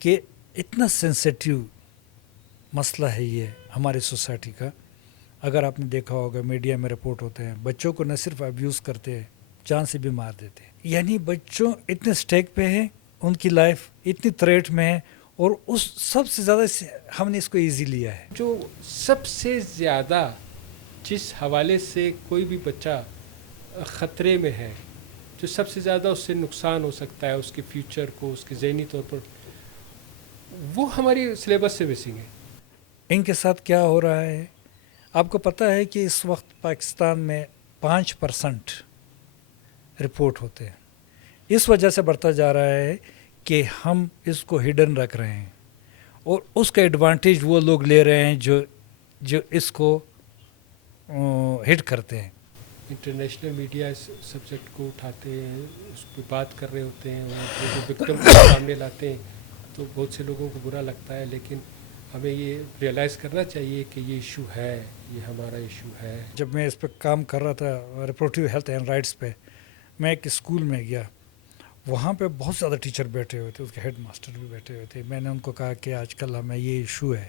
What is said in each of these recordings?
کہ اتنا سینسیٹیو مسئلہ ہے یہ ہماری سوسائٹی کا. اگر آپ نے دیکھا ہوگا میڈیا میں رپورٹ ہوتے ہیں بچوں کو نہ صرف ابیوز کرتے ہیں جان سے بھی مار دیتے ہیں. یعنی بچوں اتنے سٹیک پہ ہیں, ان کی لائف اتنی تھریٹ میں ہے, اور اس سب سے زیادہ ہم نے اس کو ایزی لیا ہے. جو سب سے زیادہ جس حوالے سے کوئی بھی بچہ خطرے میں ہے, جو سب سے زیادہ اس سے نقصان ہو سکتا ہے اس کے فیوچر کو, اس کے ذہنی طور پر, وہ ہماری سلیبس سے مسنگ ہے. ان کے ساتھ کیا ہو رہا ہے آپ کو پتہ ہے کہ اس وقت پاکستان میں 5% رپورٹ ہوتے ہیں. اس وجہ سے بڑھتا جا رہا ہے کہ ہم اس کو ہڈن رکھ رہے ہیں, اور اس کا ایڈوانٹیج وہ لوگ لے رہے ہیں جو اس کو ہٹ کرتے ہیں. انٹرنیشنل میڈیا اس سبجیکٹ کو اٹھاتے ہیں, اس پہ بات کر رہے ہوتے ہیں, وہاں پہ جو وکٹم کو سامنے لاتے ہیں, تو بہت سے لوگوں کو برا لگتا ہے. لیکن ہمیں یہ ریئلائز کرنا چاہیے کہ یہ ایشو ہے, یہ ہمارا ایشو ہے. جب میں اس پہ کام کر رہا تھا ریپروڈکٹیو ہیلتھ اینڈ رائٹس پہ, میں ایک اسکول میں گیا, وہاں پہ بہت زیادہ ٹیچر بیٹھے ہوئے تھے, اس کے ہیڈ ماسٹر بھی بیٹھے ہوئے تھے. میں نے ان کو کہا کہ آج کل ہمیں یہ ایشو ہے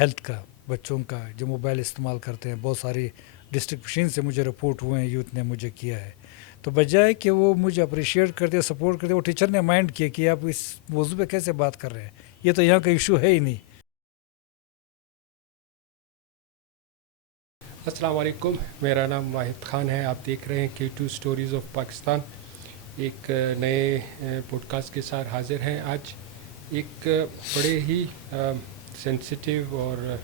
ہیلتھ کا, بچوں کا جو موبائل استعمال کرتے ہیں. بہت ساری ڈسٹرکٹ مشین سے مجھے رپورٹ ہوئے ہیں, یوتھ نے مجھے کیا ہے. تو بجائے کہ وہ مجھے اپریشیٹ کرتے, سپورٹ کرتے, وہ ٹیچر نے مائنڈ کیا کہ آپ اس موضوع پہ کیسے بات کر رہے ہیں, یہ تو یہاں کا ایشو ہے ہی نہیں. السلام علیکم, میرا نام واحد خان ہے. آپ دیکھ رہے ہیں K2 اسٹوریز آف پاکستان. ایک نئے پوڈ کاسٹ کے ساتھ حاضر ہیں. آج ایک بڑے ہی سینسیٹیو اور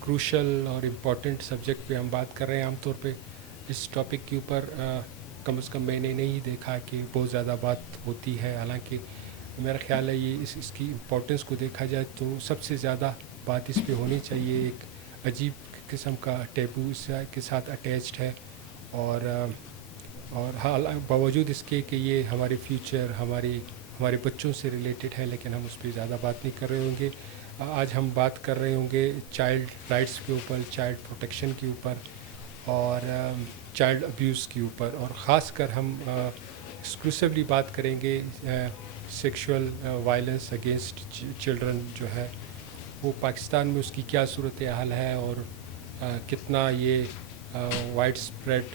کروشل اور امپورٹنٹ سبجیکٹ پہ ہم بات کر رہے ہیں. عام طور پہ اس ٹاپک کے اوپر کم از کم میں نے نہیں دیکھا کہ بہت زیادہ بات ہوتی ہے. حالانکہ میرا خیال ہے یہ اس کی امپورٹنس کو دیکھا جائے تو سب سے زیادہ بات اس پہ ہونی چاہیے. ایک عجیب قسم کا ٹیبو اس کے ساتھ اٹیچڈ ہے, اور باوجود اس کے کہ یہ ہمارے فیوچر, ہمارے بچوں سے ریلیٹڈ ہے, لیکن ہم اس پہ زیادہ بات نہیں کر رہے ہوں گے. آج ہم بات کر رہے ہوں گے چائلڈ رائٹس کے اوپر, چائلڈ پروٹیکشن کے اوپر, اور چائلڈ ابیوز کے اوپر. اور خاص کر ہم ایکسکلوسیولی بات کریں گے سیکشول وائلنس اگینسٹ چلڈرن جو ہے وہ پاکستان میں اس کی کیا صورت حال ہے, اور کتنا یہ وائڈ اسپریڈ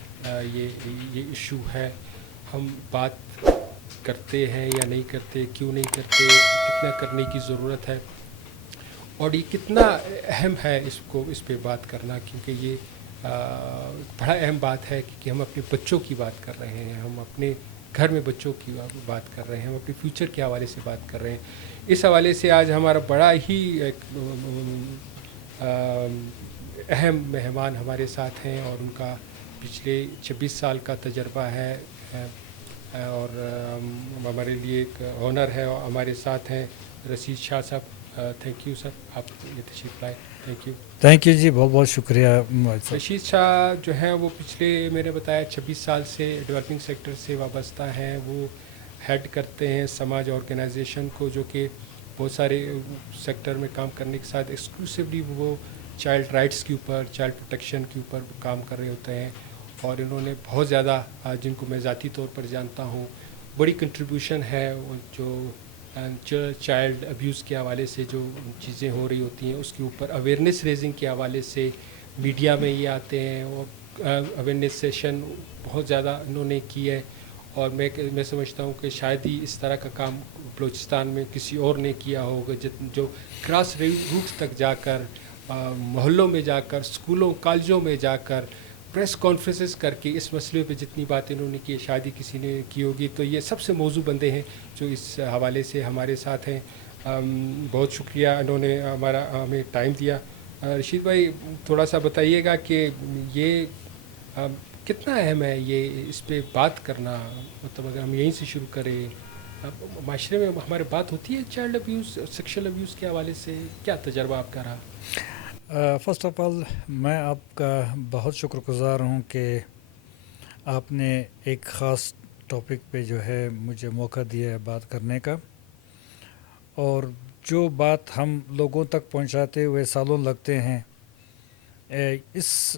یہ ایشو ہے. ہم بات کرتے ہیں یا نہیں کرتے, کیوں نہیں کرتے, کتنا کرنے کی ضرورت ہے, اور یہ کتنا اہم ہے اس پہ بات کرنا, کیونکہ یہ بڑا اہم بات ہے کہ ہم اپنے بچوں کی بات کر رہے ہیں, ہم اپنے گھر میں بچوں کی بات کر رہے ہیں, ہم اپنے فیوچر کے حوالے سے بات کر رہے ہیں. اس حوالے سے آج ہمارا بڑا ہی ایک اہم مہمان ہمارے ساتھ ہیں, اور ان کا پچھلے 26 سال کا تجربہ ہے, اور ہمارے لیے ایک آنر ہے. ہمارے ساتھ ہیں رشید شاہ صاحب. تھینک یو سر, آپ یہ تشریف لائے. Thank you. تھینک یو جی, بہت بہت شکریہ. رشید شاہ جو ہیں وہ پچھلے میں نے بتایا 26 سال سے ڈیولپنگ سیکٹر سے وابستہ ہیں. وہ ہیڈ کرتے ہیں سماج آرگنائزیشن کو, جو کہ بہت سارے سیکٹر میں کام کرنے کے ساتھ ایکسکلوسیولی وہ چائلڈ رائٹس کے اوپر, چائلڈ پروٹیکشن کے اوپر کام کر رہے ہوتے ہیں. اور انہوں نے بہت زیادہ, جن کو میں ذاتی طور پر جانتا ہوں, بڑی کنٹریبیوشن ہے جو چائلڈ ابیوز کے حوالے سے جو چیزیں ہو رہی ہوتی ہیں اس کے اوپر اویئرنیس ریزنگ کے حوالے سے میڈیا میں یہ آتے ہیں, اور اویئرنیس سیشن بہت زیادہ انہوں نے کی ہے. اور میں سمجھتا ہوں کہ شاید ہی اس طرح کا کام بلوچستان میں کسی اور نے کیا ہوگا, جو گراس روٹ تک جا کر, محلوں میں جا کر, اسکولوں کالجوں میں جا کر پریس کانفرنسز کر کے اس مسئلے پہ جتنی باتیں انہوں نے کی شاید ہی کسی نے کی ہوگی. تو یہ سب سے موضوع بندے ہیں جو اس حوالے سے ہمارے ساتھ ہیں. بہت شکریہ انہوں نے ہمیں ٹائم دیا. رشید بھائی تھوڑا سا بتائیے گا کہ یہ کتنا اہم ہے یہ اس پہ بات کرنا, مطلب اگر ہم یہیں سے شروع کریں, معاشرے میں ہمارے بات ہوتی ہے چائلڈ ابیوز, سیکشل ابیوز کے حوالے سے, کیا تجربہ آپ کا رہا؟ فرسٹ آف آل میں آپ کا بہت شکر گزار ہوں کہ آپ نے ایک خاص ٹاپک پہ جو ہے مجھے موقع دیا ہے بات کرنے کا. اور جو بات ہم لوگوں تک پہنچاتے ہوئے سالوں لگتے ہیں, اس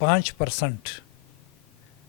5%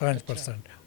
5%।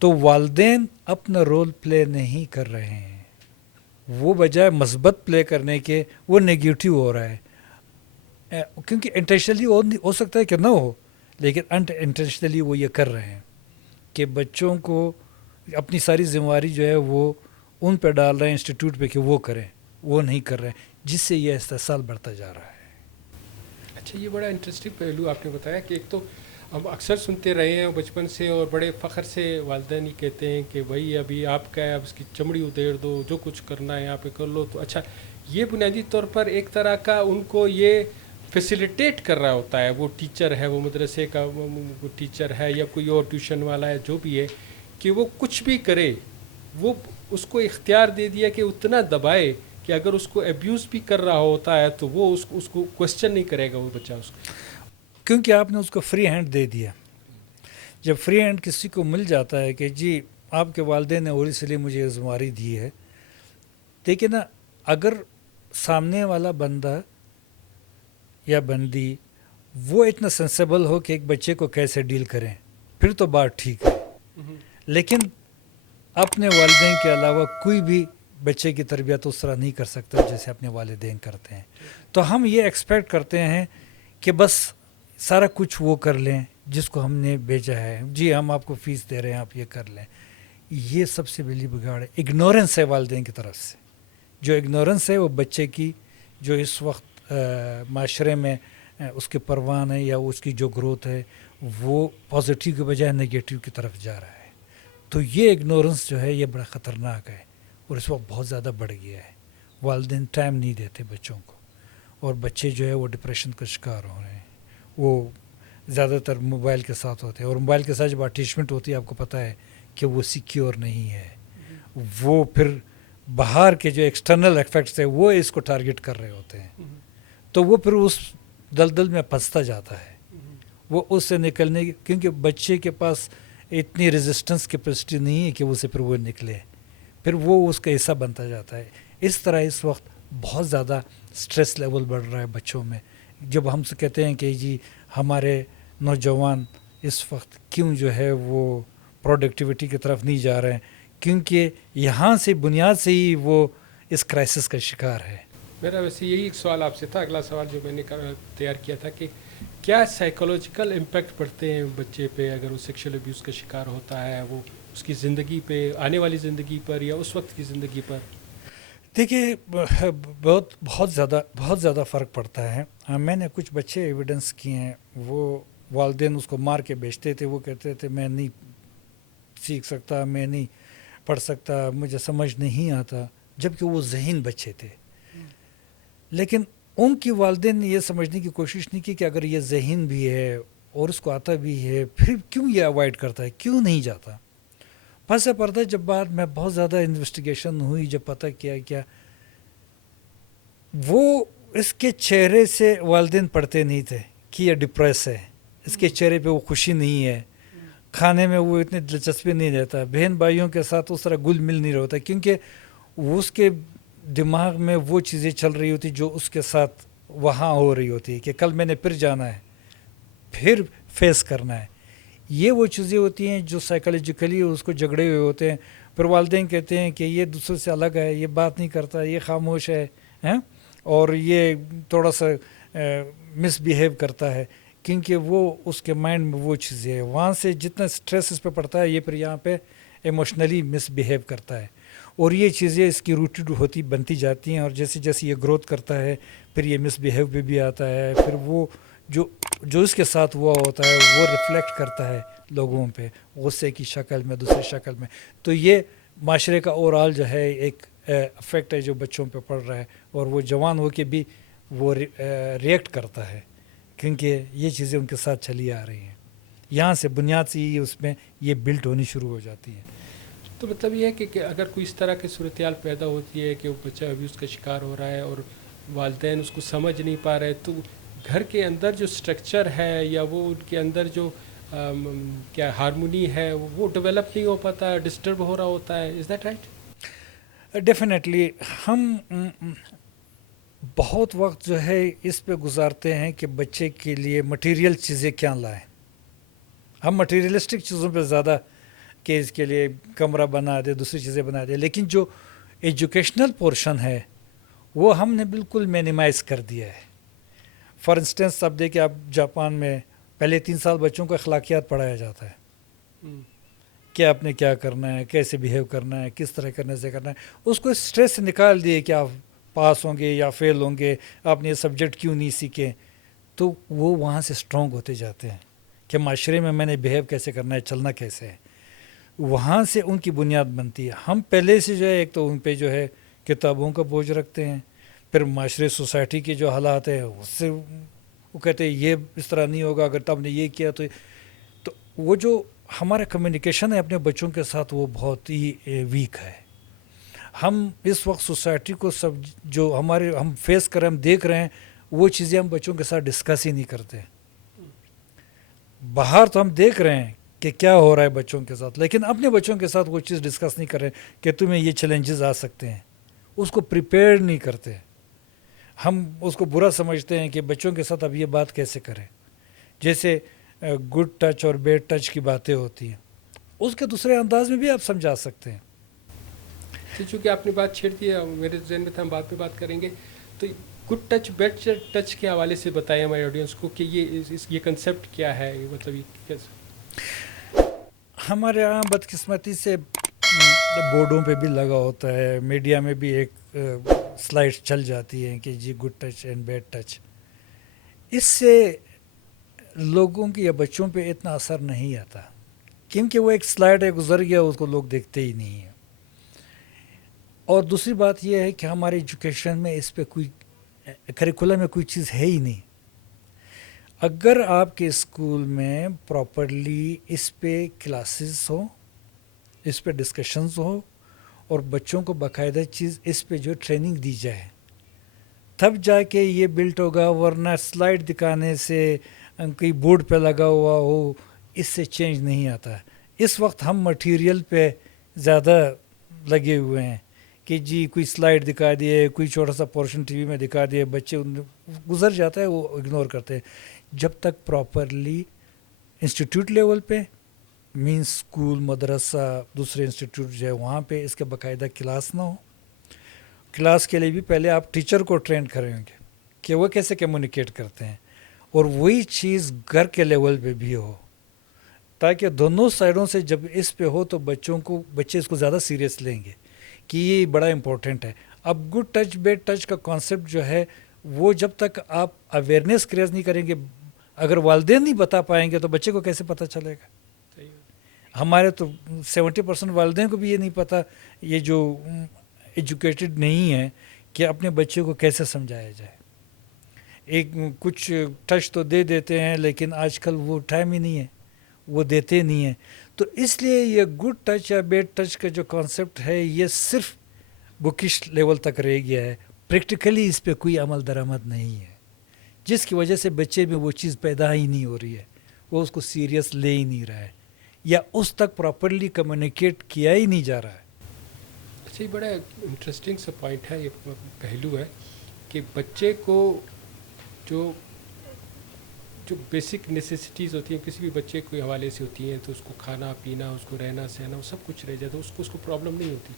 تو والدین اپنا رول پلے نہیں کر رہے ہیں، وہ بجائے مثبت پلے کرنے کے وہ نگیٹیو ہو رہا ہے، کیونکہ انٹینشنلی ہو سکتا ہے کہ نہ ہو، لیکن انٹینشنلی وہ یہ کر رہے ہیں کہ بچوں کو اپنی ساری ذمہ داری جو ہے وہ ان پہ ڈال رہے ہیں انسٹیٹیوٹ پہ کہ وہ کریں، وہ نہیں کر رہے ہیں، جس سے یہ استحصال بڑھتا جا رہا ہے۔ اچھا، یہ بڑا انٹرسٹنگ پہلو آپ نے بتایا کہ ایک تو ہم اکثر سنتے رہے ہیں بچپن سے، اور بڑے فخر سے والدین ہی کہتے ہیں کہ بھائی ابھی آپ کا ہے، اب اس کی چمڑی ادھیڑ دو، جو کچھ کرنا ہے یہاں پہ کر لو۔ تو اچھا، یہ بنیادی طور پر ایک طرح کا ان کو یہ فیسیلیٹیٹ کر رہا ہوتا ہے، وہ ٹیچر ہے، وہ مدرسے کا وہ ٹیچر ہے یا کوئی اور ٹیوشن والا ہے، جو بھی ہے، کہ وہ کچھ بھی کرے، وہ اس کو اختیار دے دیا کہ اتنا دبائے کہ اگر اس کو ابیوز بھی کر رہا ہوتا ہے تو وہ اس کو کوشچن نہیں کرے گا وہ بچہ اس کو، کیونکہ آپ نے اس کو فری ہینڈ دے دیا۔ جب فری ہینڈ کسی کو مل جاتا ہے کہ جی آپ کے والدین نے اور اس لیے مجھے یہ ذمہ داری دی ہے، دیکھیں نا، اگر سامنے والا بندہ یا بندی وہ اتنا سینسیبل ہو کہ ایک بچے کو کیسے ڈیل کریں، پھر تو بات ٹھیک ہے، لیکن اپنے والدین کے علاوہ کوئی بھی بچے کی تربیت اس طرح نہیں کر سکتا جیسے اپنے والدین کرتے ہیں۔ تو ہم یہ ایکسپیکٹ کرتے ہیں کہ بس سارا کچھ وہ کر لیں جس کو ہم نے بھیجا ہے، جی ہم آپ کو فیس دے رہے ہیں آپ یہ کر لیں۔ یہ سب سے بڑی بگاڑ ہے، اگنورنس ہے والدین کی طرف سے۔ جو اگنورنس ہے وہ بچے کی جو اس وقت معاشرے میں اس کے پروان ہے یا اس کی جو گروتھ ہے وہ پازیٹیو کے بجائے نگیٹیو کی طرف جا رہا ہے۔ تو یہ اگنورنس جو ہے یہ بڑا خطرناک ہے، اور اس وقت بہت زیادہ بڑھ گیا ہے۔ والدین ٹائم نہیں دیتے بچوں کو، اور بچے جو ہے وہ ڈپریشن کا شکار ہو رہے ہیں۔ وہ زیادہ تر موبائل کے ساتھ ہوتے ہیں، اور موبائل کے ساتھ جب اٹیچمنٹ ہوتی ہے آپ کو پتہ ہے کہ وہ سیکیور نہیں ہے، وہ پھر باہر کے جو ایکسٹرنل ایفیکٹس ہیں وہ اس کو ٹارگٹ کر رہے ہوتے ہیں، تو وہ پھر اس دلدل میں پھنستا جاتا ہے۔ وہ اس سے نکلنے کی، کیونکہ بچے کے پاس اتنی ریزسٹنس کیپیسٹی نہیں ہے کہ وہ سے پھر وہ نکلے، پھر وہ اس کا حصہ بنتا جاتا ہے۔ اس طرح اس وقت بہت زیادہ سٹریس لیول بڑھ رہا ہے بچوں میں۔ جب ہم سے کہتے ہیں کہ جی ہمارے نوجوان اس وقت کیوں جو ہے وہ پروڈکٹیوٹی کی طرف نہیں جا رہے ہیں، کیونکہ یہاں سے بنیاد سے ہی وہ اس کرائسس کا شکار ہے۔ میرا ویسے یہی ایک سوال آپ سے تھا، اگلا سوال جو میں نے تیار کیا تھا کہ کیا سائیکولوجیکل امپیکٹ پڑتے ہیں بچے پہ اگر وہ سیکشل ابیوز کا شکار ہوتا ہے، وہ اس کی زندگی پہ، آنے والی زندگی پر یا اس وقت کی زندگی پر؟ دیکھیے بہت زیادہ فرق پڑتا ہے۔ میں نے کچھ بچے ایویڈنس کیے ہیں، وہ والدین اس کو مار کے بیچتے تھے، وہ کہتے تھے میں نہیں سیکھ سکتا، میں نہیں پڑھ سکتا، مجھے سمجھ نہیں آتا، جبکہ وہ ذہین بچے تھے۔ لیکن ان کی والدین نے یہ سمجھنے کی کوشش نہیں کی کہ اگر یہ ذہین بھی ہے اور اس کو آتا بھی ہے، پھر کیوں یہ اوائڈ کرتا ہے، کیوں نہیں جاتا۔ پس پردہ جب بعد میں بہت زیادہ انویسٹیگیشن ہوئی، جب پتہ کیا وہ اس کے چہرے سے والدین پڑھتے نہیں تھے کہ یہ ڈپریس ہے، اس کے چہرے پہ وہ خوشی نہیں ہے، کھانے میں وہ اتنی دلچسپی نہیں لیتا، بہن بھائیوں کے ساتھ اس طرح گل مل نہیں رہتا، کیونکہ اس کے دماغ میں وہ چیزیں چل رہی ہوتی جو اس کے ساتھ وہاں ہو رہی ہوتی کہ کل میں نے پھر جانا ہے، پھر فیس کرنا ہے۔ یہ وہ چیزیں ہوتی ہیں جو سائیکالوجیکلی اس کو جھگڑے ہوئے ہوتے ہیں۔ پھر والدین کہتے ہیں کہ یہ دوسرے سے الگ ہے، یہ بات نہیں کرتا، یہ خاموش ہے، اور یہ تھوڑا سا مس بیہیو کرتا ہے، کیونکہ وہ اس کے مائنڈ میں وہ چیزیں ہیں، وہاں سے جتنا سٹریس اس پہ پڑتا ہے یہ پھر یہاں پہ ایموشنلی مس بیہیو کرتا ہے، اور یہ چیزیں اس کی روٹیڈ ہوتی بنتی جاتی ہیں، اور جیسے جیسے یہ گروتھ کرتا ہے پھر یہ مس بیہیو پہ بھی آتا ہے، پھر وہ جو اس کے ساتھ ہوا ہوتا ہے وہ ریفلیکٹ کرتا ہے لوگوں پہ، غصے کی شکل میں، دوسری شکل میں۔ تو یہ معاشرے کا اوورآل جو ہے ایک افیکٹ ہے جو بچوں پہ پڑ رہا ہے، اور وہ جوان ہو کے بھی وہ ریئیکٹ کرتا ہے، کیونکہ یہ چیزیں ان کے ساتھ چلی آ رہی ہیں، یہاں سے بنیاد سے ہی اس میں یہ بلٹ ہونی شروع ہو جاتی ہے۔ تو مطلب یہ ہے کہ اگر کوئی اس طرح کی صورتحال پیدا ہوتی ہے کہ وہ بچہ ابیوز کا شکار ہو رہا ہے اور والدین اس کو سمجھ نہیں پا رہے، تو گھر کے اندر جو سٹرکچر ہے یا وہ ان کے اندر جو کیا ہارمونی ہے وہ ڈیولپ نہیں ہو پاتا، ڈسٹرب ہو رہا ہوتا ہے۔ Is that right? ڈیفینیٹلی ہم بہت وقت جو ہے اس پہ گزارتے ہیں کہ بچے کے لیے مٹیریل چیزیں کیا لائیں، ہم مٹیریلسٹک چیزوں پہ زیادہ کہ اس کے لیے کمرہ بنا دے، دوسری چیزیں بنا دے، لیکن جو ایجوکیشنل پورشن ہے وہ ہم نے بالکل مینیمائز کر دیا ہے. فار انسٹنس اب دیکھیں، اب جاپان میں پہلے 3 سال بچوں کو اخلاقیات پڑھایا جاتا ہے کہ آپ نے کیا کرنا ہے، کیسے بیہیو کرنا ہے، کس طرح کرنے سے کرنا ہے. اس کو اسٹریس سے نکال دیے کہ آپ پاس ہوں گے یا فیل ہوں گے، آپ نے یہ سبجیکٹ کیوں نہیں سیکھے. تو وہ وہاں سے اسٹرانگ ہوتے جاتے ہیں کہ معاشرے میں نے بیہیو کیسے کرنا ہے، چلنا کیسے ہے. وہاں سے ان کی بنیاد بنتی ہے. ہم پہلے سے جو ہے ایک تو ان پہ جو ہے کتابوں کا بوجھ رکھتے ہیں، پھر معاشرے سوسائٹی کے جو حالات ہیں اس سے وہ کہتے ہیں یہ اس طرح نہیں ہوگا، اگر تم نے یہ کیا تو وہ جو ہمارا کمیونیکیشن ہے اپنے بچوں کے ساتھ وہ بہت ہی ویک ہے. ہم اس وقت سوسائٹی کو جو ہم فیس کر رہے ہیں، ہم دیکھ رہے ہیں، وہ چیزیں ہم بچوں کے ساتھ ڈسکس ہی نہیں کرتے. باہر تو ہم دیکھ رہے ہیں کہ کیا ہو رہا ہے بچوں کے ساتھ، لیکن اپنے بچوں کے ساتھ وہ چیز ڈسکس نہیں کر رہے کہ تمہیں یہ چیلنجز آ سکتے ہیں. اس کو پریپیئر نہیں کرتے. ہم اس کو برا سمجھتے ہیں کہ بچوں کے ساتھ اب یہ بات کیسے کریں. جیسے گڈ ٹچ اور بیڈ ٹچ کی باتیں ہوتی ہیں، اس کے دوسرے انداز میں بھی آپ سمجھا سکتے ہیں. چونکہ آپ نے بات چھیڑ دی ہے، میرے ذہن میں تھا ہم بعد میں بات کریں گے. تو گڈ ٹچ بیڈ ٹچ کے حوالے سے بتائیں ہمارے آڈینس کو کہ یہ کنسیپٹ کیا ہے، مطلب یہ کیسے. ہمارے یہاں بدقسمتی سے بورڈوں پہ بھی لگا ہوتا ہے، میڈیا میں بھی ایک سلائڈ چل جاتی ہے کہ جی good touch and bad touch. اس سے لوگوں کی یا بچوں پہ اتنا اثر نہیں آتا، کیونکہ وہ ایک سلائڈ ہے، گزر گیا، اس کو لوگ دیکھتے ہی نہیں ہیں. اور دوسری بات یہ ہے کہ ہماری ایجوکیشن میں اس پہ کوئی کریکولم میں کوئی چیز ہے ہی نہیں. اگر آپ کے اسکول میں پراپرلی اس پہ کلاسز ہو، اس پہ ڈسکشنز ہو، اور بچوں کو باقاعدہ چیز اس پہ جو ٹریننگ دی جائے، تب جا کے یہ بلٹ ہوگا. ورنہ سلائڈ دکھانے سے کوئی بورڈ پہ لگا ہوا ہو، اس سے چینج نہیں آتا. اس وقت ہم مٹیریل پہ زیادہ لگے ہوئے ہیں کہ جی کوئی سلائڈ دکھا دیے، کوئی چھوٹا سا پورشن ٹی وی میں دکھا دیے، بچے گزر جاتا ہے، وہ اگنور کرتے ہیں. جب تک پراپرلی انسٹیٹیوٹ لیول پہ، مینس اسکول، مدرسہ، دوسرے انسٹیٹیوٹ جو ہے وہاں پہ اس کے باقاعدہ کلاس نہ ہو. کلاس کے لیے بھی پہلے آپ ٹیچر کو ٹرین کریں گے کہ وہ کیسے کمیونیکیٹ کرتے ہیں، اور وہی چیز گھر کے لیول پہ بھی ہو، تاکہ دونوں سائڈوں سے جب اس پہ ہو تو بچے اس کو زیادہ سیریس لیں گے کہ یہ بڑا امپورٹنٹ ہے. اب گڈ ٹچ بیڈ ٹچ کا کانسیپٹ جو ہے وہ جب تک آپ اویئرنیس کریٹ نہیں کریں گے، اگر والدین نہیں بتا پائیں گے تو بچے کو کیسے پتہ چلے گا. ہمارے تو 70% والدین کو بھی یہ نہیں پتہ، یہ جو ایجوکیٹڈ نہیں ہے، کہ اپنے بچے کو کیسے سمجھایا جائے. ایک کچھ ٹچ تو دے دیتے ہیں، لیکن آج کل وہ ٹائم ہی نہیں ہے، وہ دیتے نہیں ہیں. تو اس لیے یہ گڈ ٹچ یا بیڈ ٹچ کا جو کانسیپٹ ہے یہ صرف بکش لیول تک رہ گیا ہے. پریکٹیکلی اس پہ کوئی عمل درآمد نہیں ہے، جس کی وجہ سے بچے میں وہ چیز پیدا ہی نہیں ہو رہی ہے، وہ اس کو سیریس لے ہی نہیں رہا ہے، یا اس تک پراپرلی کمیونیکیٹ کیا ہی نہیں جا رہا ہے. اچھا، یہ بڑا انٹرسٹنگ سا پوائنٹ ہے، یہ پہلو ہے کہ بچے کو جو بیسک نیسیسٹیز ہوتی ہیں کسی بھی بچے کے حوالے سے ہوتی ہیں، تو اس کو کھانا پینا، اس کو رہنا سہنا، وہ سب کچھ رہ جاتا ہے، اس کو پرابلم نہیں ہوتی.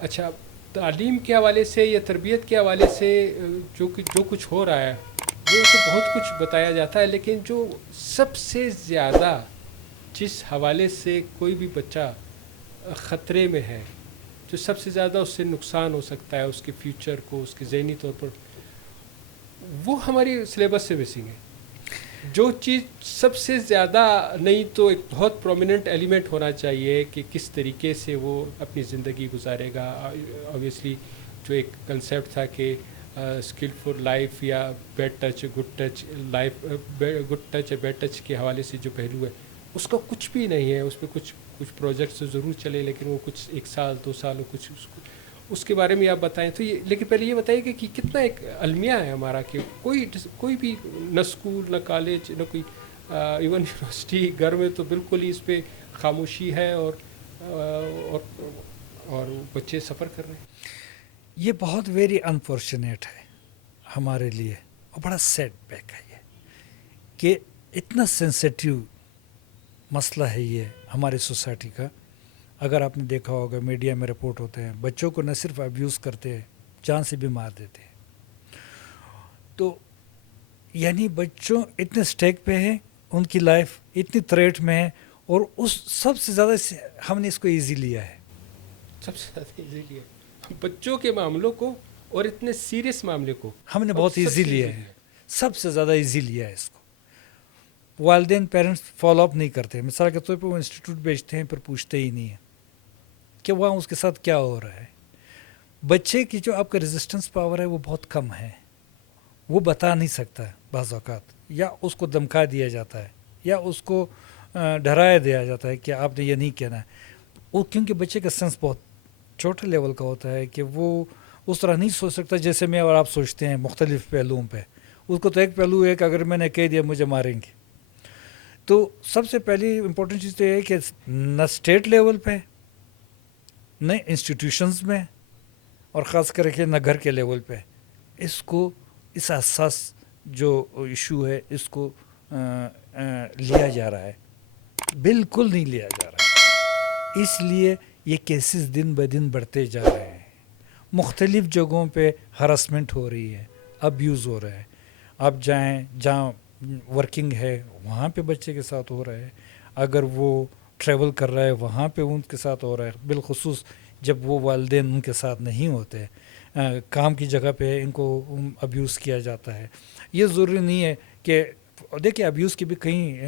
اچھا، تعلیم کے حوالے سے یا تربیت کے حوالے سے جو کچھ ہو رہا ہے وہ تو بہت کچھ بتایا جاتا ہے، لیکن جو سب سے زیادہ جس حوالے سے کوئی بھی بچہ خطرے میں ہے، جو سب سے زیادہ اس سے نقصان ہو سکتا ہے اس کے فیوچر کو، اس کے ذہنی طور پر، وہ ہماری سلیبس سے مسنگ ہے. جو چیز سب سے زیادہ نہیں تو ایک بہت پرومیننٹ ایلیمنٹ ہونا چاہیے کہ کس طریقے سے وہ اپنی زندگی گزارے گا. اوبویسلی جو ایک کنسیپٹ تھا کہ اسکل فار لائف یا bed touch good touch life, good touch یا بیڈ ٹچ کے حوالے سے جو پہلو ہے اس کا کچھ بھی نہیں ہے. اس پہ کچھ پروجیکٹس ضرور چلے، لیکن وہ کچھ 1 سال 2 سال کچھ اس کے بارے میں آپ بتائیں. تو یہ، لیکن پہلے یہ بتائیے کہ کتنا ایک المیہ ہے ہمارا کہ کوئی بھی نہ اسکول، نہ کالج، نہ کوئی ایون یونیورسٹی، گھر میں تو بالکل ہی اس پہ خاموشی ہے، اور بچے سفر کر رہے ہیں. یہ بہت ویری انفارچونیٹ ہے ہمارے لیے، اور بڑا سیٹ بیک ہے یہ کہ اتنا سینسیٹیو مسئلہ ہے یہ ہماری سوسائٹی کا. اگر آپ نے دیکھا ہوگا میڈیا میں رپورٹ ہوتے ہیں بچوں کو نہ صرف ابیوز کرتے ہیں جان سے بھی مار دیتے ہیں. تو یعنی بچوں اتنے سٹیک پہ ہیں, ان کی لائف اتنی تھریٹ میں ہے, اور اس سب سے زیادہ ہم نے اس کو ایزی لیا ہے. سب سے زیادہ ایزی لیا بچوں کے معاملوں کو, اور اتنے سیریس معاملے کو ہم نے بہت ایزی لیا ہے, سب سے زیادہ ایزی لیا ہے اس کو. والدین پیرنٹس فالو اپ نہیں کرتے. مثال کے طور پہ وہ انسٹیٹیوٹ بھیجتے ہیں پھر پوچھتے ہی نہیں ہیں کہ وہاں اس کے ساتھ کیا ہو رہا ہے. بچے کی جو آپ کا ریزسٹنس پاور ہے وہ بہت کم ہے, وہ بتا نہیں سکتا بعض اوقات, یا اس کو دھمکا دیا جاتا ہے یا اس کو ڈرایا دیا جاتا ہے کہ آپ نے یہ نہیں کہنا ہے. وہ کیونکہ بچے کا سینس بہت چھوٹے لیول کا ہوتا ہے کہ وہ اس طرح نہیں سوچ سکتا جیسے میں اور آپ سوچتے ہیں مختلف پہلوؤں پہ. اس کو تو ایک پہلو ہے کہ اگر میں نے کہہ دیا مجھے ماریں گے. تو سب سے پہلی امپورٹنٹ چیز تو یہ ہے کہ نہ اسٹیٹ لیول پہ, نہ انسٹیٹیوشنز میں, اور خاص کر کے نہ گھر کے لیول پہ اس کو, اس حساس جو ایشو ہے اس کو لیا جا رہا ہے. بالکل نہیں لیا جا رہا ہے. اس لیے یہ کیسز دن بہ دن بڑھتے جا رہے ہیں. مختلف جگہوں پہ ہراسمنٹ ہو رہی ہے, ابیوز ہو رہا ہے. آپ جائیں جہاں ورکنگ ہے وہاں پہ بچے کے ساتھ ہو رہا ہے, اگر وہ ٹریول کر رہا ہے وہاں پہ ان کے ساتھ ہو رہا ہے, بالخصوص جب وہ والدین ان کے ساتھ نہیں ہوتے. کام کی جگہ پہ ان کو ابیوز کیا جاتا ہے. یہ ضروری نہیں ہے کہ, دیکھیں ابیوز کی بھی کئی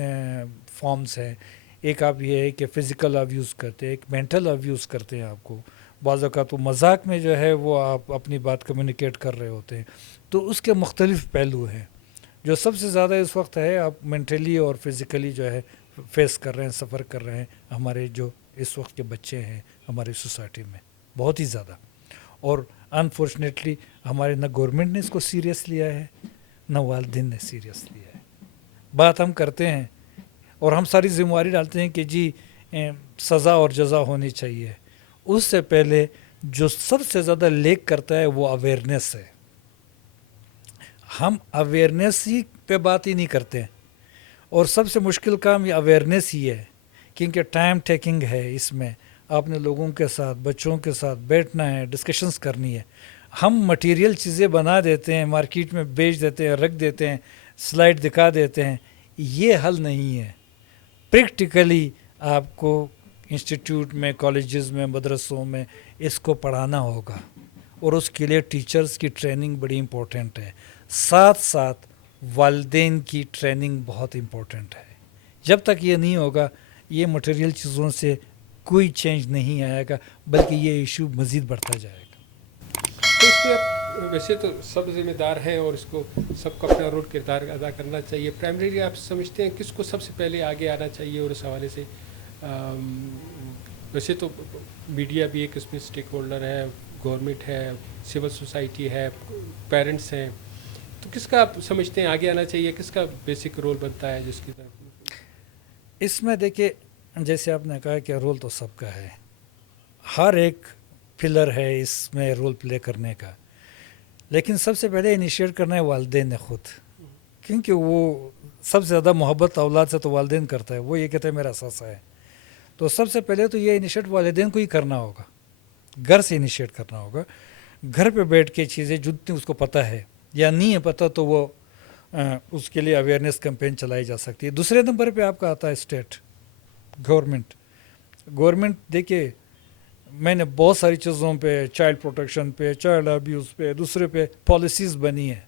فارمز ہیں. ایک آپ یہ ہے کہ فزیکل ابیوز کرتے ہیں, ایک مینٹل ابیوز کرتے ہیں آپ کو. بعض اوقات تو مذاق میں جو ہے وہ آپ اپنی بات کمیونیکیٹ کر رہے ہوتے ہیں. تو اس کے مختلف پہلو ہیں. جو سب سے زیادہ اس وقت ہے آپ مینٹلی اور فزیکلی جو ہے فیس کر رہے ہیں, سفر کر رہے ہیں ہمارے جو اس وقت کے بچے ہیں ہماری سوسائٹی میں, بہت ہی زیادہ. اور انفارچونیٹلی ہمارے نہ گورنمنٹ نے اس کو سیریس لیا ہے نہ والدین نے سیریس لیا ہے. بات ہم کرتے ہیں اور ہم ساری ذمہ داری ڈالتے ہیں کہ جی سزا اور جزا ہونی چاہیے. اس سے پہلے جو سب سے زیادہ لیک کرتا ہے وہ اویئرنیس ہے. ہم اویئرنیس ہی پہ بات ہی نہیں کرتے, اور سب سے مشکل کام یہ اویئرنیس ہی ہے, کیونکہ ٹائم ٹیکنگ ہے. اس میں آپ نے لوگوں کے ساتھ, بچوں کے ساتھ بیٹھنا ہے, ڈسکشنز کرنی ہے. ہم مٹیریل چیزیں بنا دیتے ہیں, مارکیٹ میں بیچ دیتے ہیں, رکھ دیتے ہیں, سلائڈ دکھا دیتے ہیں. یہ حل نہیں ہے. پریکٹیکلی آپ کو انسٹیٹیوٹ میں, کالجز میں, مدرسوں میں اس کو پڑھانا ہوگا, اور اس کے لیے ٹیچرز کی ٹریننگ بڑی امپورٹنٹ ہے. ساتھ ساتھ والدین کی ٹریننگ بہت امپورٹنٹ ہے. جب تک یہ نہیں ہوگا یہ مٹیریل چیزوں سے کوئی چینج نہیں آئے گا, بلکہ یہ ایشو مزید بڑھتا جائے گا. تو اس پہ ویسے تو سب ذمہ دار ہیں اور اس کو سب کو اپنا رول کردار ادا کرنا چاہیے. پرائمریلی آپ سمجھتے ہیں کس کو سب سے پہلے آگے آنا چاہیے, اور اس حوالے سے ویسے تو میڈیا بھی ایک اس میں اسٹیک ہولڈر ہے, گورنمنٹ ہے, سول سوسائٹی ہے, پیرنٹس ہیں, تو کس کا آپ سمجھتے ہیں آگے آنا چاہیے, کس کا بیسک رول بنتا ہے جس کی طرف؟ اس میں دیکھیں جیسے آپ نے کہا کہ رول تو سب کا ہے, ہر ایک پلر ہے اس میں رول پلے کرنے کا, لیکن سب سے پہلے انیشیٹ کرنا ہے والدین نے خود, کیونکہ وہ سب سے زیادہ محبت اولاد سے تو والدین کرتا ہے. وہ یہ کہتے ہیں میرا اثاثہ ہے, تو سب سے پہلے تو یہ انیشیٹ والدین کو ہی کرنا ہوگا, گھر سے انیشیٹ کرنا ہوگا. گھر پہ بیٹھ کے چیزیں جتنی اس کو پتہ ہے یا نہیں ہے پتہ تو وہ اس کے لیے اویئرنیس کیمپین چلائی جا سکتی ہے. دوسرے نمبر پہ آپ کا آتا ہے اسٹیٹ گورنمنٹ. دیکھیے میں نے بہت ساری چیزوں پہ, چائلڈ پروٹیکشن پہ, چائلڈ ابیوز پہ, دوسرے پہ پالیسیز بنی ہے.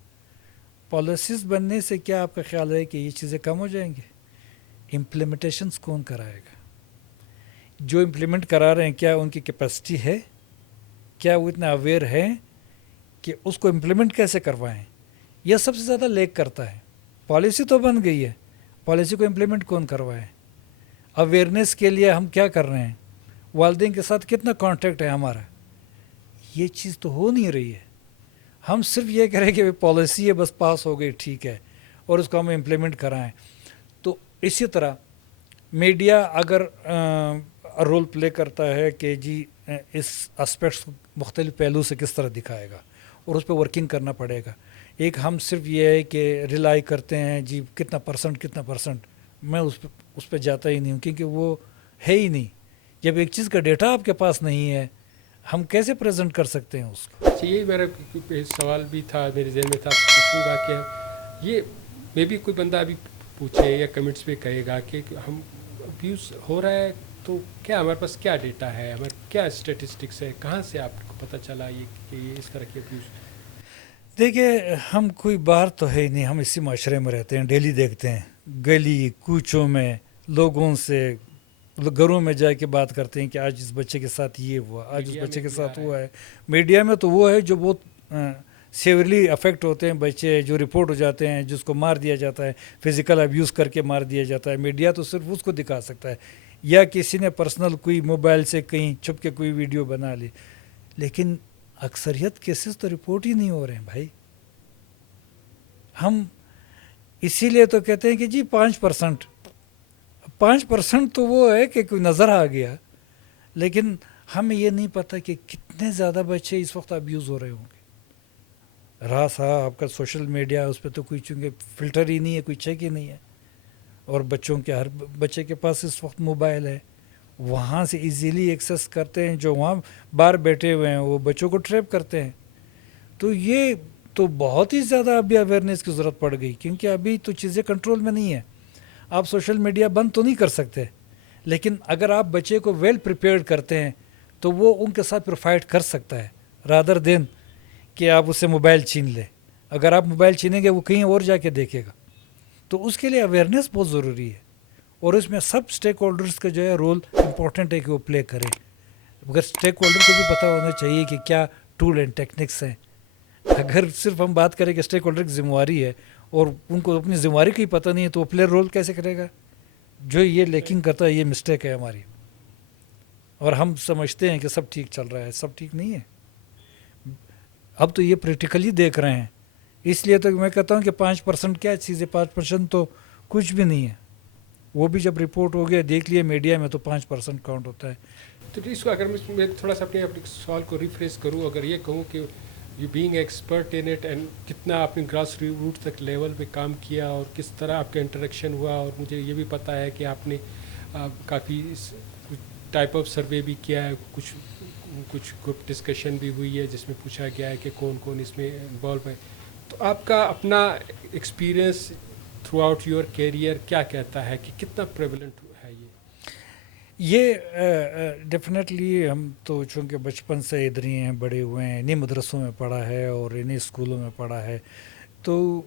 پالیسیز بننے سے کیا آپ کا خیال ہے کہ یہ چیزیں کم ہو جائیں گی؟ امپلیمنٹیشنز کون کرائے گا؟ جو امپلیمنٹ کرا رہے ہیں کیا ان کی کیپیسٹی ہے؟ کیا وہ اتنا اویئر ہے کہ اس کو امپلیمنٹ کیسے کروائیں؟ یہ سب سے زیادہ لیک کرتا ہے. پالیسی تو بن گئی ہے, پالیسی کو امپلیمنٹ کون کروائے؟ اویئرنیس کے لیے ہم کیا کر رہے ہیں؟ والدین کے ساتھ کتنا کانٹیکٹ ہے ہمارا؟ یہ چیز تو ہو نہیں رہی ہے. ہم صرف یہ کہہ رہے ہیں کہ پالیسی ہے بس پاس ہو گئی ٹھیک ہے, اور اس کو ہم امپلیمنٹ کرائیں. تو اسی طرح میڈیا اگر رول پلے کرتا ہے کہ جی اس اسپیکٹس مختلف پہلو سے کس طرح دکھائے گا, اور اس پہ ورکنگ کرنا پڑے گا. ایک ہم صرف یہ ہے کہ ریلائی کرتے ہیں جی کتنا پرسنٹ میں اس پہ جاتا ہی نہیں ہوں، کیونکہ وہ ہے ہی نہیں. جب ایک چیز کا ڈیٹا آپ کے پاس نہیں ہے ہم کیسے پریزنٹ کر سکتے ہیں اس کو؟ اچھا، یہی میرا سوال بھی تھا میرے ذہن میں تھا، پوچھوں گا کہ یہ میں بھی کوئی بندہ ابھی پوچھے یا کمنٹس پہ کہے گا کہ ہم ابیوز ہو رہا ہے تو کیا ہمارے پاس کیا ڈیٹا ہے، ہمارے کیا اسٹیٹسٹکس ہے، کہاں سے آپ کو پتہ چلا یہ کہ یہ اس طرح کے ابیوز؟ دیکھیے ہم کوئی باہر تو ہے ہی نہیں، ہم اسی معاشرے میں رہتے ہیں، ڈیلی دیکھتے ہیں گلی کوچوں میں لوگوں سے، گھروں میں جا کے بات کرتے ہیں کہ آج اس بچے کے ساتھ یہ ہوا، آج اس میڈیا بچے میں کے بھی آ ساتھ رہا ہوا ہے. میڈیا میں تو وہ ہے جو بہت سیورلی افیکٹ ہوتے ہیں بچے، جو رپورٹ ہو جاتے ہیں، جس کو مار دیا جاتا ہے، فزیکل ابیوز کر کے مار دیا جاتا ہے. میڈیا تو صرف اس کو دکھا سکتا ہے، یا کسی نے پرسنل کوئی موبائل سے کہیں چھپ کے کوئی ویڈیو بنا لی. لیکن اکثریت کیسز تو رپورٹ ہی نہیں ہو رہے ہیں بھائی. ہم اسی لیے تو کہتے ہیں کہ جی 5% تو وہ ہے کہ کوئی نظر آ گیا، لیکن ہمیں یہ نہیں پتہ کہ کتنے زیادہ بچے اس وقت ابیوز ہو رہے ہوں گے. آپ کا سوشل میڈیا اس پہ تو کوئی چونکہ فلٹر ہی نہیں ہے، کوئی چیک ہی نہیں ہے، اور بچوں کے ہر بچے کے پاس اس وقت موبائل ہے، وہاں سے ایزیلی ایکسیس کرتے ہیں. جو وہاں باہر بیٹھے ہوئے ہیں وہ بچوں کو ٹریپ کرتے ہیں. تو یہ تو بہت ہی زیادہ ابھی اویئرنیس کی ضرورت پڑ گئی، کیونکہ ابھی تو چیزیں کنٹرول میں نہیں ہیں. آپ سوشل میڈیا بند تو نہیں کر سکتے، لیکن اگر آپ بچے کو ویل پریپیئرڈ کرتے ہیں تو وہ ان کے ساتھ پروفائٹ کر سکتا ہے، رادر دین کہ آپ اس سے موبائل چھین لیں. اگر آپ موبائل چھینیں گے وہ کہیں اور جا کے دیکھے گا. تو اس کے لیے اویئرنیس بہت ضروری ہے، اور اس میں سب اسٹیک ہولڈرز کا جو ہے رول امپورٹنٹ ہے کہ وہ پلے کریں. اگر اسٹیک ہولڈر کو بھی پتہ ہونا چاہیے کہ کیا ٹول اینڈ ٹیکنکس ہیں. اگر صرف ہم بات کریں کہ اسٹیک ہولڈر کی ذمہ داری ہے اور ان کو اپنی ذمہ داری کا ہی پتہ نہیں ہے، تو وہ پلے رول کیسے کرے گا؟ جو یہ لیکنگ کرتا ہے یہ مسٹیک ہے ہماری. اور ہم سمجھتے ہیں کہ سب ٹھیک چل رہا ہے، سب ٹھیک نہیں ہے. اب تو یہ پریکٹیکلی دیکھ رہے ہیں، اس لیے تو میں کہتا ہوں کہ 5% کیا چیز ہے، 5% تو کچھ بھی نہیں ہے. وہ بھی جب رپورٹ ہو گیا دیکھ لیے میڈیا میں تو 5% کاؤنٹ ہوتا ہے. تو اس کو اگر میں تھوڑا سا اپنے سوال کو ریفریش کروں، اگر یہ کہوں کہ you being expert in it, and کتنا آپ نے گراس روٹ تک لیول پہ کام کیا اور کس طرح آپ کا انٹریکشن ہوا، اور مجھے یہ بھی پتہ ہے کہ آپ نے کافی ٹائپ آف سروے بھی کیا ہے، کچھ گروپ ڈسکشن بھی ہوئی ہے جس میں پوچھا گیا ہے کہ کون کون اس میں انوالو ہے. تو آپ کا اپنا experience throughout your career کیا کہتا ہے کہ کتنا پریولنٹ ہے یہ ڈیفینیٹلی ہم تو چونکہ بچپن سے ادھر ہی ہیں، بڑے ہوئے ہیں، انہیں مدرسوں میں پڑھا ہے اور انہیں اسکولوں میں پڑھا ہے. تو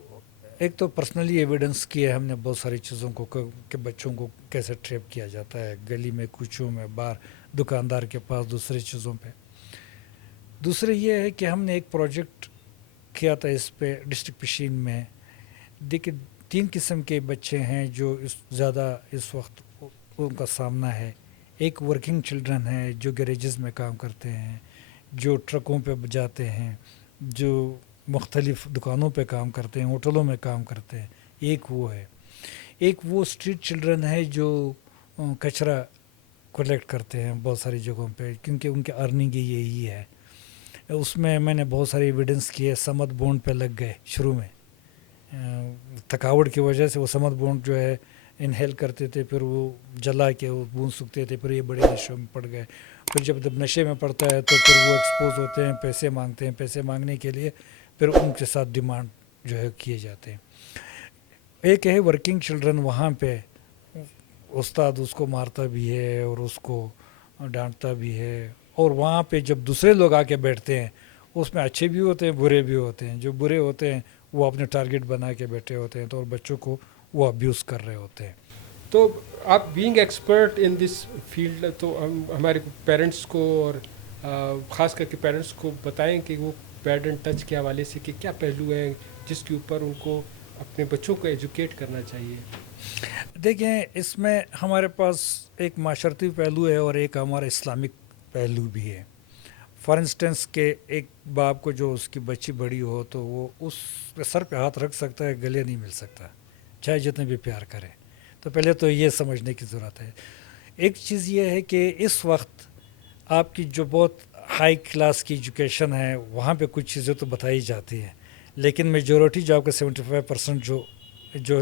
ایک تو پرسنلی ایویڈنس کی ہے ہم نے بہت ساری چیزوں کو کہ بچوں کو کیسے ٹریپ کیا جاتا ہے، گلی میں کوچوں میں، باہر دکاندار کے پاس، دوسری چیزوں پہ. دوسرے یہ ہے کہ ہم نے ایک پروجیکٹ کیا تھا اس پہ ڈسٹرکٹ پشین میں. دیکھیں 3 قسم کے بچے ہیں جو زیادہ اس وقت ان کا سامنا ہے. ایک ورکنگ چلڈرن ہے جو گیریجز میں کام کرتے ہیں، جو ٹرکوں پہ جاتے ہیں، جو مختلف دکانوں پہ کام کرتے ہیں، ہوٹلوں میں کام کرتے ہیں. ایک وہ ہے. ایک وہ اسٹریٹ چلڈرن ہے جو کچرا کلیکٹ کرتے ہیں بہت ساری جگہوں پہ، کیونکہ ان کے ارننگ یہی ہے. اس میں نے بہت ساری ایویڈنس کی ہے. سمت بونڈ پہ لگ گئے شروع میں، تھکاوٹ کی وجہ سے وہ سمت بونڈ جو ہے انہیل کرتے تھے، پھر وہ جلا کے وہ بوند سکتے تھے، پھر یہ بڑے نشوں میں پڑ گئے. پھر جب نشے میں پڑتا ہے تو پھر وہ ایکسپوز ہوتے ہیں، پیسے مانگتے ہیں. پیسے مانگنے کے لیے پھر ان کے ساتھ ڈیمانڈ جو ہے کیے جاتے ہیں. ایک ہے ورکنگ چلڈرن، وہاں پہ استاد اس کو مارتا بھی ہے اور اس کو ڈانٹتا بھی ہے، اور وہاں پہ جب دوسرے لوگ آ کے بیٹھتے ہیں اس میں اچھے بھی ہوتے ہیں، برے بھی ہوتے ہیں. جو برے ہوتے ہیں وہ اپنے ٹارگٹ بنا کے بیٹھے ہوتے ہیں، تو اور بچوں کو وہ ابیوز کر رہے ہوتے ہیں. تو آپ being expert in this field, تو ہم ہمارے پیرنٹس کو اور خاص کر کے پیرنٹس کو بتائیں کہ وہ پیڈ اینڈ ٹچ کے حوالے سے کہ کیا پہلو ہیں جس کے اوپر ان کو اپنے بچوں کو ایجوکیٹ کرنا چاہیے. دیکھیں اس میں ہمارے پاس ایک معاشرتی پہلو ہے اور ایک ہمارا اسلامک پہلو بھی ہے. فار انسٹنس کہ ایک باپ کو جو اس کی بچی بڑی ہو تو وہ اس کے سر پہ ہاتھ رکھ سکتا ہے، گلے نہیں مل سکتا چاہے جتنے بھی پیار کرے. تو پہلے تو یہ سمجھنے کی ضرورت ہے. ایک چیز یہ ہے کہ اس وقت آپ کی جو بہت ہائی کلاس کی ایجوکیشن ہے وہاں پہ کچھ چیزیں تو بتائی جاتی ہیں، لیکن میجورٹی جو آپ کا 75% جو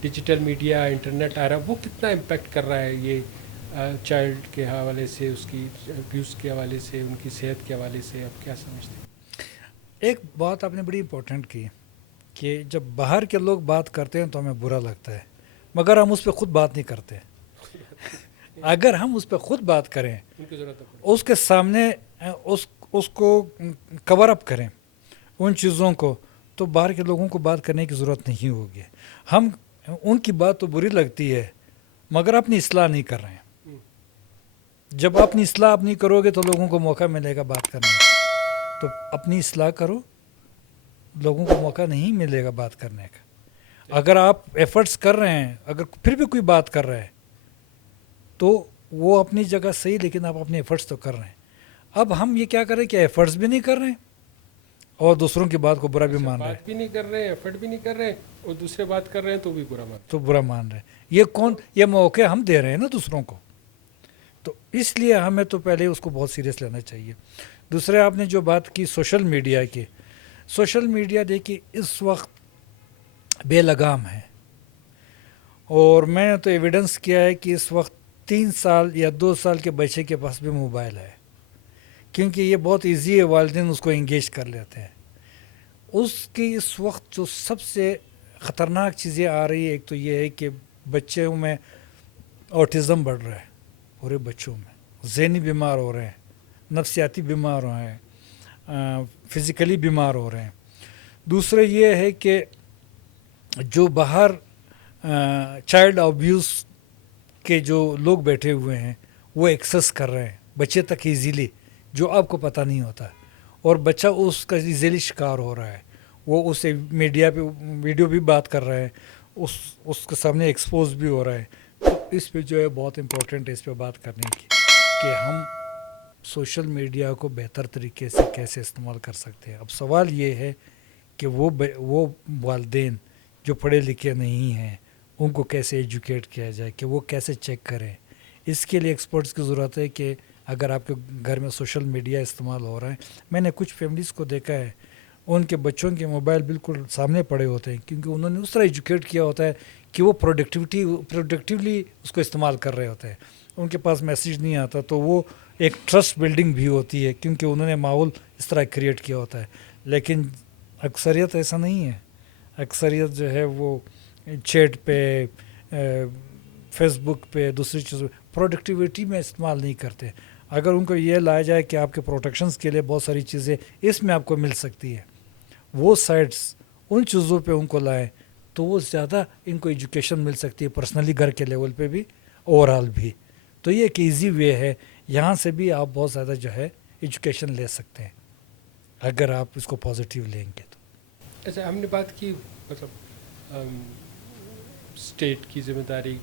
ڈیجیٹل میڈیا انٹرنیٹ آ رہا ہے وہ کتنا امپیکٹ کر رہا ہے یہ چائلڈ کے حوالے سے, اس کی ابیوز کے حوالے سے, ان کی صحت کے حوالے سے, آپ کیا سمجھتے ہیں؟ ایک بات آپ نے بڑی امپورٹنٹ کی کہ جب باہر کے لوگ بات کرتے ہیں تو ہمیں برا لگتا ہے, مگر ہم اس پہ خود بات نہیں کرتے. اگر ہم اس پہ خود بات کریں, ان کی ضرورت ہے. اس کے سامنے اس کو کور اپ کریں ان چیزوں کو, تو باہر کے لوگوں کو بات کرنے کی ضرورت نہیں ہوگی. ہم ان کی بات تو بری لگتی ہے مگر اپنی اصلاح نہیں کر رہے ہیں. جب اپنی اصلاح آپ نہیں کرو گے تو لوگوں کو موقع ملے گا بات کرنے کا. تو اپنی اصلاح کرو, لوگوں کو موقع نہیں ملے گا بات کرنے کا. اگر آپ ایفرٹس کر رہے ہیں, اگر پھر بھی کوئی بات کر رہا ہے تو وہ اپنی جگہ صحیح, لیکن آپ اپنے ایفرٹس تو کر رہے ہیں. اب ہم یہ کیا کر رہے ہیں کہ ایفرٹس بھی نہیں کر رہے ہیں اور دوسروں کی بات کو برا بھی مان رہے ہیں. بات بھی نہیں کر رہے ہیں, ایفرٹ بھی نہیں کر رہے ہیں, اور دوسرے بات کر رہے ہیں تو بھی برا مان. تو برا مان رہے ہیں. یہ موقع ہم دے رہے ہیں نا دوسروں کو. تو اس لیے ہمیں تو پہلے اس کو بہت سیریس لینا چاہیے. دوسرے آپ نے جو بات کی سوشل میڈیا کی, سوشل میڈیا دیکھیے اس وقت بے لگام ہے, اور میں نے تو ایویڈنس کیا ہے کہ اس وقت 3 سال یا 2 سال کے بچے کے پاس بھی موبائل ہے, کیونکہ یہ بہت ایزی ہے, والدین اس کو انگیج کر لیتے ہیں. اس کی اس وقت جو سب سے خطرناک چیزیں آ رہی ہے, ایک تو یہ ہے کہ بچوں میں اوٹزم بڑھ رہا ہے, پورے بچوں میں ذہنی بیمار ہو رہے ہیں, نفسیاتی بیمار ہو رہے ہیں, فزیکلی بیمار ہو رہے ہیں. دوسرے یہ ہے کہ جو باہر چائلڈ ابیوز کے جو لوگ بیٹھے ہوئے ہیں وہ ایکسیس کر رہے ہیں بچے تک ایزیلی, جو آپ کو پتہ نہیں ہوتا, اور بچہ اس کا ایزیلی شکار ہو رہا ہے. وہ اسے میڈیا پہ ویڈیو بھی بات کر رہا ہے, اس کے سامنے ایکسپوز بھی ہو رہا ہے. تو اس پہ جو ہے بہت امپورٹنٹ ہے اس پہ بات کرنے کی کہ ہم سوشل میڈیا کو بہتر طریقے سے کیسے استعمال کر سکتے ہیں. اب سوال یہ ہے کہ وہ والدین جو پڑھے لکھے نہیں ہیں ان کو کیسے ایجوکیٹ کیا جائے, کہ وہ کیسے چیک کریں. اس کے لیے ایکسپرٹس کی ضرورت ہے کہ اگر آپ کے گھر میں سوشل میڈیا استعمال ہو رہا ہے, میں نے کچھ فیملیز کو دیکھا ہے ان کے بچوں کے موبائل بالکل سامنے پڑے ہوتے ہیں, کیونکہ انہوں نے اس طرح ایجوکیٹ کیا ہوتا ہے کہ وہ پروڈکٹیولی اس کو استعمال کر رہے ہوتے ہیں. ان کے پاس میسیج نہیں آتا, تو وہ ایک ٹرسٹ بلڈنگ بھی ہوتی ہے کیونکہ انہوں نے ماحول اس طرح کریٹ کیا ہوتا ہے. لیکن اکثریت ایسا نہیں ہے. اکثریت جو ہے وہ چیٹ پہ, فیس بک پہ, دوسری چیزوں پروڈکٹیوٹی میں استعمال نہیں کرتے. اگر ان کو یہ لایا جائے کہ آپ کے پروٹیکشنز کے لیے بہت ساری چیزیں اس میں آپ کو مل سکتی ہے, وہ سائٹس ان چیزوں پہ ان کو لائیں تو وہ زیادہ ان کو ایجوکیشن مل سکتی ہے, پرسنلی گھر کے لیول پہ بھی, اوور آل بھی. تو یہ ایک ایزی وے ہے, یہاں سے بھی آپ بہت زیادہ جو ہے ایجوکیشن لے سکتے ہیں اگر آپ اس کو پازیٹیو لیں گے تو. اچھا, ہم نے بات کی مطلب اسٹیٹ کی ذمہ داری,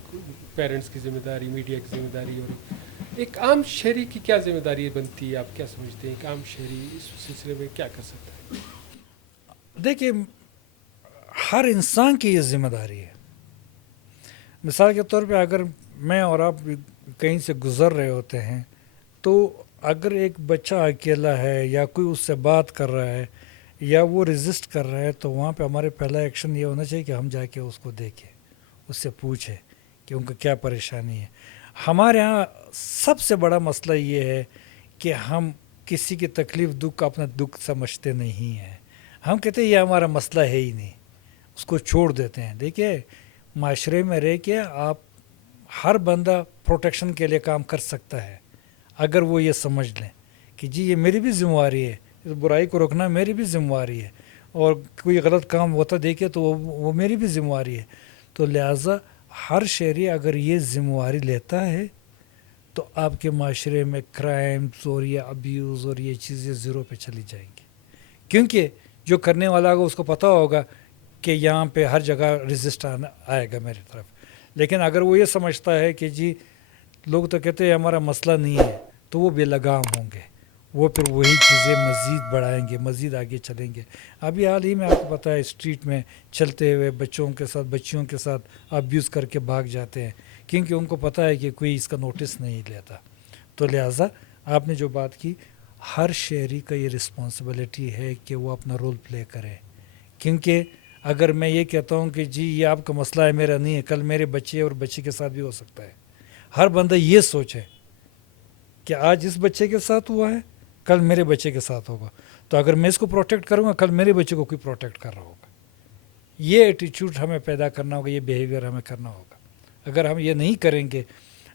پیرنٹس کی ذمہ داری, میڈیا کی ذمہ داری, اور ایک عام شہری کی کیا ذمہ داری بنتی ہے؟ آپ کیا سمجھتے ہیں ایک عام شہری اس سلسلے میں کیا کر سکتا ہے؟ دیکھیے, ہر انسان کی یہ ذمہ داری ہے. مثال کے طور پہ اگر میں اور آپ کہیں سے گزر رہے ہوتے ہیں تو اگر ایک بچہ اکیلا ہے یا کوئی اس سے بات کر رہا ہے یا وہ ریزسٹ کر رہا ہے, تو وہاں پہ ہمارے پہلا ایکشن یہ ہونا چاہیے کہ ہم جا کے اس کو دیکھیں, اس سے پوچھیں کہ ان کو کیا پریشانی ہے. ہمارے ہاں سب سے بڑا مسئلہ یہ ہے کہ ہم کسی کی تکلیف دکھ اپنا دکھ سمجھتے نہیں ہیں. ہم کہتے ہیں یہ ہمارا مسئلہ ہے ہی نہیں, اس کو چھوڑ دیتے ہیں. دیکھیے, معاشرے میں رہ کے آپ ہر بندہ پروٹیکشن کے لیے کام کر سکتا ہے اگر وہ یہ سمجھ لیں کہ جی یہ میری بھی ذمہ داری ہے, اس برائی کو روکنا میری بھی ذمہ داری ہے, اور کوئی غلط کام ہوتا دیکھے تو وہ میری بھی ذمہ داری ہے. تو لہٰذا ہر شہری اگر یہ ذمہ داری لیتا ہے تو آپ کے معاشرے میں کرائمز اور یہ ابیوز اور یہ چیزیں زیرو پہ چلی جائیں گی, کیونکہ جو کرنے والا ہوگا اس کو پتہ ہوگا کہ یہاں پہ ہر جگہ ریزسٹ آئے گا میری طرف. لیکن اگر وہ یہ سمجھتا ہے کہ جی لوگ تو کہتے ہیں ہمارا مسئلہ نہیں ہے, تو وہ بے لگام ہوں گے, وہ پھر وہی چیزیں مزید بڑھائیں گے, مزید آگے چلیں گے. ابھی حال ہی میں آپ کو پتہ ہے اسٹریٹ میں چلتے ہوئے بچوں کے ساتھ بچیوں کے ساتھ ابیوز کر کے بھاگ جاتے ہیں, کیونکہ ان کو پتہ ہے کہ کوئی اس کا نوٹس نہیں لیتا. تو لہٰذا آپ نے جو بات کی, ہر شہری کا یہ رسپانسبلٹی ہے کہ وہ اپنا رول پلے کرے, کیونکہ اگر میں یہ کہتا ہوں کہ جی یہ آپ کا مسئلہ ہے میرا نہیں ہے، کل میرے بچے اور بچے کے ساتھ بھی ہو سکتا ہے. ہر بندہ یہ سوچے کہ آج اس بچے کے ساتھ ہوا ہے، کل میرے بچے کے ساتھ ہوگا. تو اگر میں اس کو پروٹیکٹ کروں گا، کل میرے بچے کو کوئی پروٹیکٹ کر رہا ہوگا. یہ ایٹیچیوڈ ہمیں پیدا کرنا ہوگا، یہ بیہیویئر ہمیں کرنا ہوگا. اگر ہم یہ نہیں کریں گے،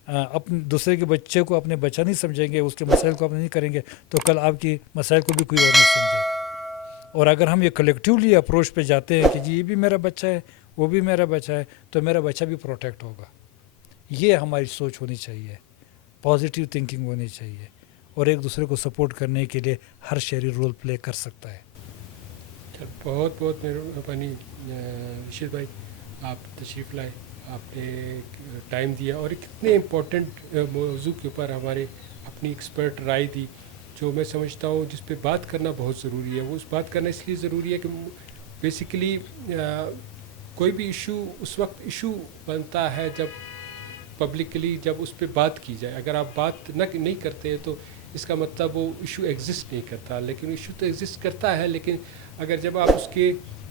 اپنے دوسرے کے بچے کو اپنے بچہ نہیں سمجھیں گے، اس کے مسائل کو اپنے نہیں کریں گے، تو کل آپ کی مسائل کو بھی کوئی اور نہیں سمجھے گا. اور اگر ہم یہ کلیکٹیولی اپروچ پہ جاتے ہیں کہ جی یہ بھی میرا بچہ ہے، وہ بھی میرا بچہ ہے، تو میرا بچہ بھی پروٹیکٹ ہوگا. یہ ہماری سوچ ہونی چاہیے، پازیٹیو تھنکنگ ہونی چاہیے، اور ایک دوسرے کو سپورٹ کرنے کے لیے ہر شہری رول پلے کر سکتا ہے. بہت بہت مہربانی رشید بھائی، آپ تشریف لائے، آپ نے ٹائم دیا اور کتنے امپورٹنٹ موضوع کے اوپر ہمارے اپنی ایکسپرٹ رائے دی، جو میں سمجھتا ہوں جس پہ بات کرنا بہت ضروری ہے. وہ اس بات کرنا اس لیے ضروری ہے کہ بیسیکلی کوئی بھی ایشو اس وقت ایشو بنتا ہے جب پبلکلی جب اس پہ بات کی جائے. اگر آپ بات نہیں کرتے تو اس کا مطلب وہ ایشو ایگزسٹ نہیں کرتا. لیکن ایشو تو ایگزسٹ کرتا ہے، لیکن اگر جب آپ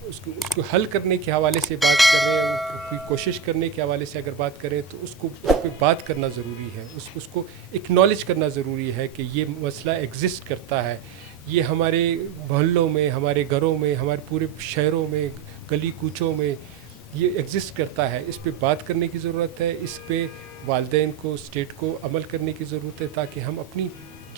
اس کو حل کرنے کے حوالے سے بات کر رہے ہیں، کوئی کوشش کرنے کے حوالے سے اگر بات کریں تو اس پہ بات کرنا ضروری ہے. اس کو اکنالج کرنا ضروری ہے کہ یہ مسئلہ ایگزسٹ کرتا ہے. یہ ہمارے محلوں میں، ہمارے گھروں میں، ہمارے پورے شہروں میں، گلی کوچوں میں یہ ایگزسٹ کرتا ہے. اس پہ بات کرنے کی ضرورت ہے. اس پہ والدین کو، اسٹیٹ کو عمل کرنے کی ضرورت ہے، تاکہ ہم اپنی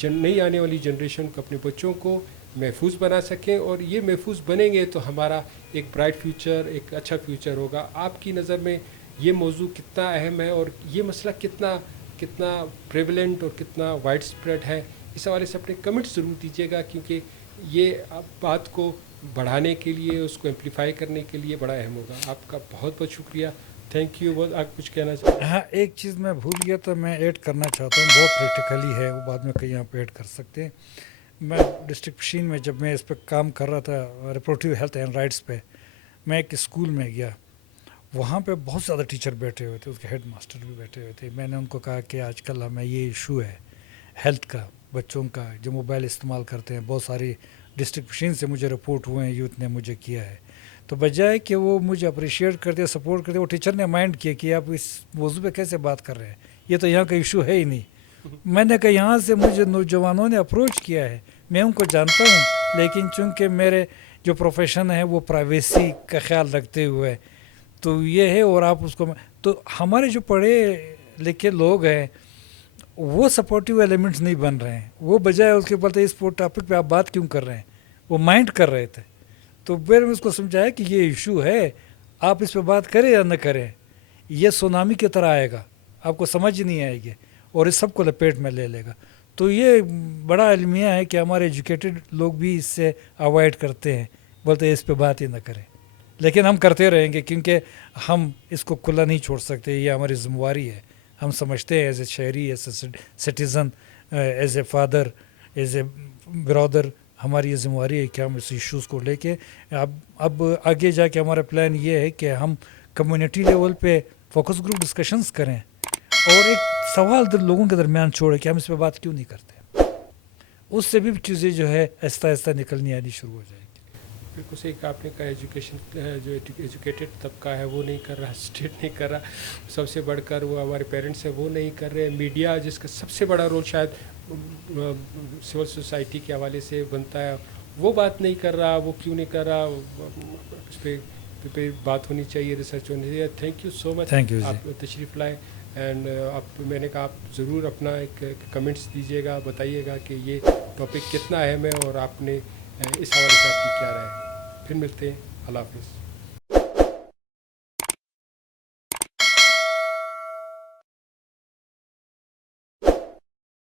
نئی آنے والی جنریشن کو، اپنے بچوں کو محفوظ بنا سکیں. اور یہ محفوظ بنیں گے تو ہمارا ایک برائٹ فیوچر، ایک اچھا فیوچر ہوگا. آپ کی نظر میں یہ موضوع کتنا اہم ہے اور یہ مسئلہ کتنا پریولنٹ اور کتنا وائڈ اسپریڈ ہے؟ اس حوالے سے اپنے کمنٹ ضرور دیجیے گا، کیونکہ یہ بات کو بڑھانے کے لیے، اس کو ایمپلیفائی کرنے کے لیے بڑا اہم ہوگا. آپ کا بہت بہت شکریہ. Thank you. آپ کچھ کہنا چاہتے ہیں؟ ہاں، ایک چیز میں بھول گیا تو میں ایڈ کرنا چاہتا ہوں، بہت پریکٹیکلی ہے، وہ بعد میں کہیں آپ ایڈ کر سکتے ہیں. میں ڈسٹرکٹ پشین میں جب میں اس پہ کام کر رہا تھا، ریپروڈکٹیو ہیلتھ اینڈ رائٹس پہ، میں ایک اسکول میں گیا. وہاں پہ بہت زیادہ ٹیچر بیٹھے ہوئے تھے، اس کے ہیڈ ماسٹر بھی بیٹھے ہوئے تھے. میں نے ان کو کہا کہ آج کل ہمیں یہ ایشو ہے ہیلتھ کا، بچوں کا جو موبائل استعمال کرتے ہیں. بہت ساری ڈسٹرکٹ پشین سے مجھے رپورٹ ہوئے ہیں، یوتھ نے مجھے کیا ہے. تو بجائے کہ وہ مجھے اپریشیٹ کرتے، سپورٹ کرتے، وہ ٹیچر نے مائنڈ کیا کہ آپ اس موضوع پہ کیسے بات کر رہے ہیں، یہ تو یہاں کا ایشو ہے ہی نہیں. میں نے کہا یہاں سے مجھے نوجوانوں نے اپروچ کیا ہے، میں ان کو جانتا ہوں، لیکن چونکہ میرے جو پروفیشن ہے وہ پرائیویسی کا خیال رکھتے ہوئے تو یہ ہے. اور آپ اس کو، تو ہمارے جو پڑھے لکھے لوگ ہیں وہ سپورٹیو ایلیمنٹس نہیں بن رہے ہیں. وہ بجائے اس کے بولتے اس ٹاپک پہ آپ بات کیوں کر رہے ہیں، وہ مائنڈ کر رہے تھے. تو پھر میں اس کو سمجھایا کہ یہ ایشو ہے، آپ اس پہ بات کریں یا نہ کریں، یہ سونامی کی طرح آئے گا، آپ کو سمجھ نہیں آئے گی اور اس سب کو لپیٹ میں لے لے گا. تو یہ بڑا المیہ ہے کہ ہمارے ایجوکیٹڈ لوگ بھی اس سے اوائڈ کرتے ہیں، بولتے اس پہ بات ہی نہ کریں. لیکن ہم کرتے رہیں گے، کیونکہ ہم اس کو کھلا نہیں چھوڑ سکتے. یہ ہماری ذمہ داری ہے. ہم سمجھتے ہیں ایز اے شہری، as a citizen, as a father, as a brother, ہماری یہ ذمہ داری ہے کہ ہم اس ایشوز کو لے کے اب آگے جا کے ہمارا پلان یہ ہے کہ ہم کمیونٹی لیول پہ فوکس گروپ ڈسکشنز کریں اور ایک سوال لوگوں کے درمیان چھوڑے کہ ہم اس پہ بات کیوں نہیں کرتے. اس سے بھی چیزیں جو ہے آہستہ آہستہ نکلنی آنی شروع ہو جائے گی. بالکل صحیح کہا آپ نے. کہا ایجوکیشن جو ایجوکیٹڈ طبقہ ہے وہ نہیں کر رہا، اسٹیٹ نہیں کر رہا، سب سے بڑھ کر وہ ہمارے پیرنٹس ہیں وہ نہیں کر رہے. میڈیا جس کا سب سے بڑا رول شاید سول سوسائٹی کے حوالے سے بنتا ہے، وہ بات نہیں کر رہا. وہ کیوں نہیں کر رہا؟ اس پہ بات ہونی چاہیے، ریسرچ ہونی چاہیے. Thank you so much. Thank you جی. آپ تشریف لائے اینڈ میں نے کہا آپ ضرور اپنا ایک کمنٹس دیجیے گا، بتائیے گا کہ یہ ٹاپک کتنا اہم ہے اور آپ نے اس حوالے سے آپ کی کیا رائے ہے. پھر ملتے ہیں. اللہ حافظ.